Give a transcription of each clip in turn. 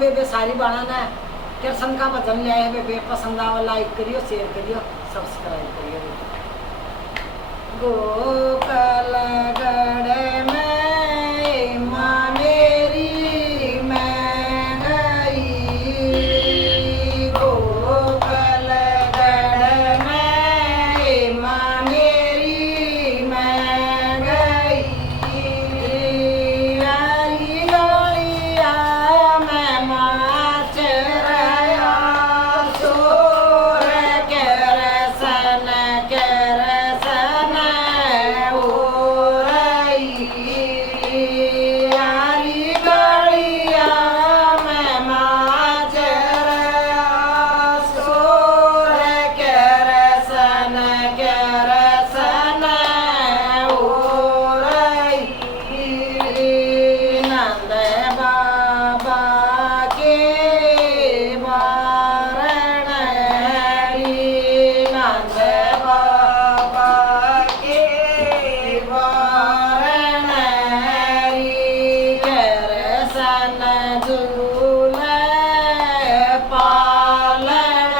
बे सारी बाणा ने कृष्ण का भजन ले आए बे पसंद आवा लाइक करियो शेयर करियो सब्सक्राइब करियो। गोपाल गढ़ में माँ मेरी मैं गई, गोपाल गढ़ में माँ मेरी मैं गई, हरी गलिया में माँ चराया सोर करसन हो रही, हरी गलिया में माँ चराया सोर करसन हो रही, नंद बाबा के वारण नंद बाबा के वारण करसन झूल पालन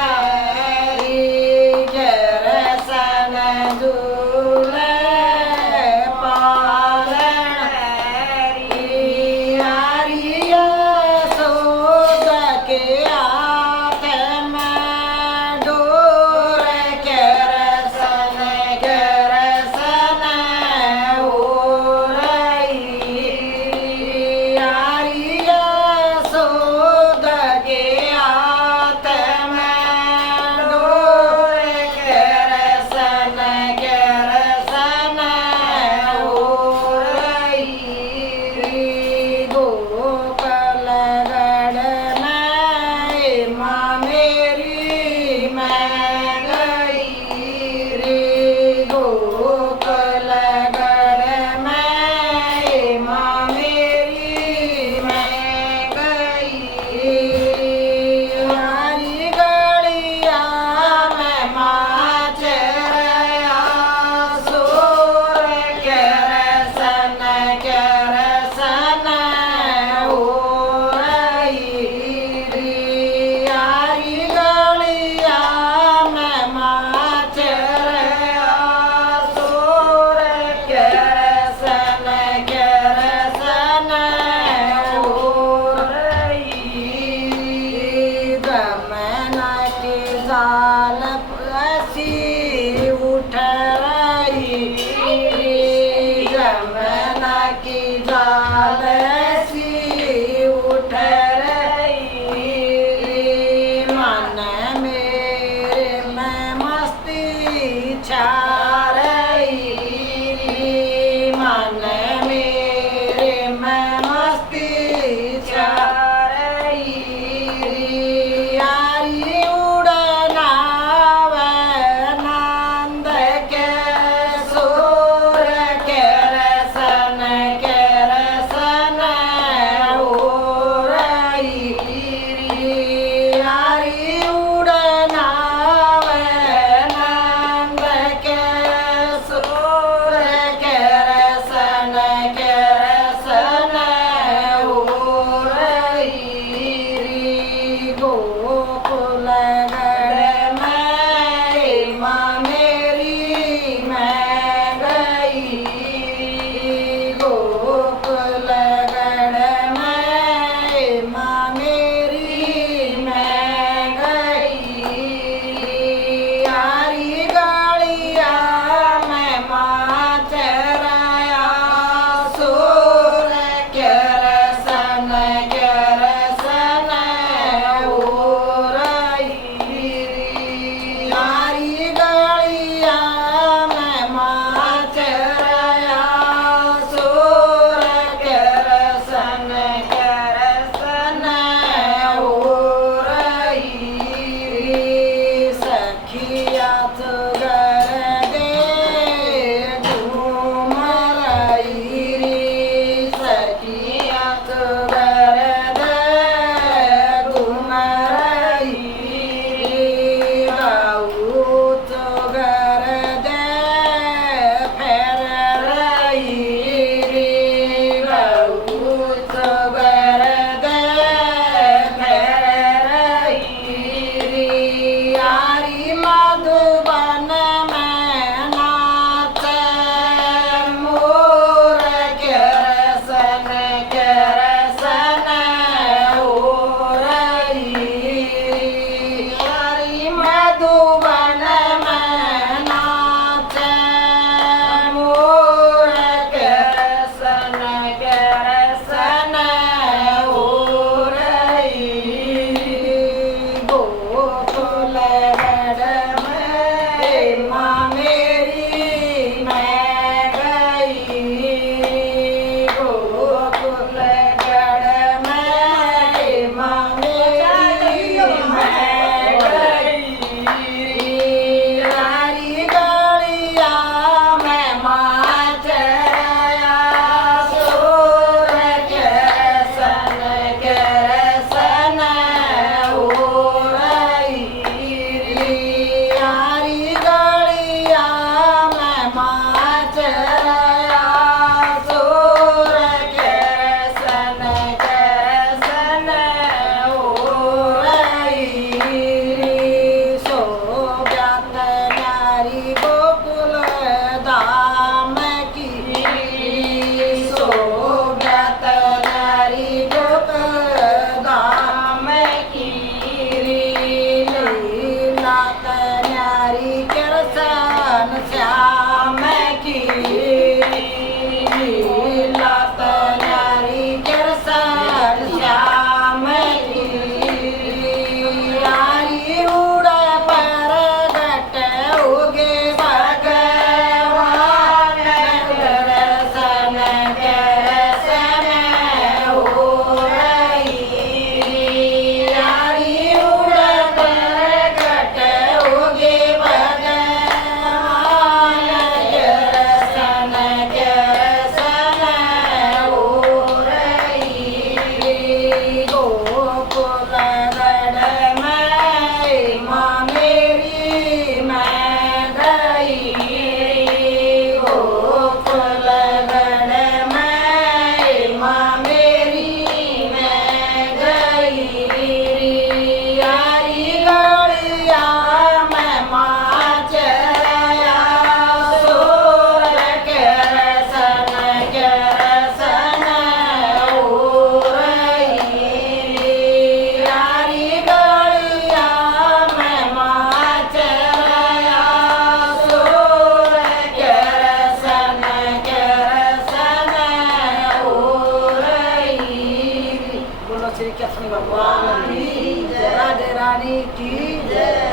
करसन झूल पालन हरिया सोद के हाथ में डोर करसन हो रही, हरिया सोद गोकुल गढ़ में माँ मेरी मैं गई गोकुल गढ़ में माँ मेरी मैं गई यारी गड़िया मैं माँ चया सोर के रसन हो रही यारी गड़िया मैं माँ चया सोर के रसन हो रही। बोलो श्री कृष्ण भगवान की जय, राधे रानी की जय।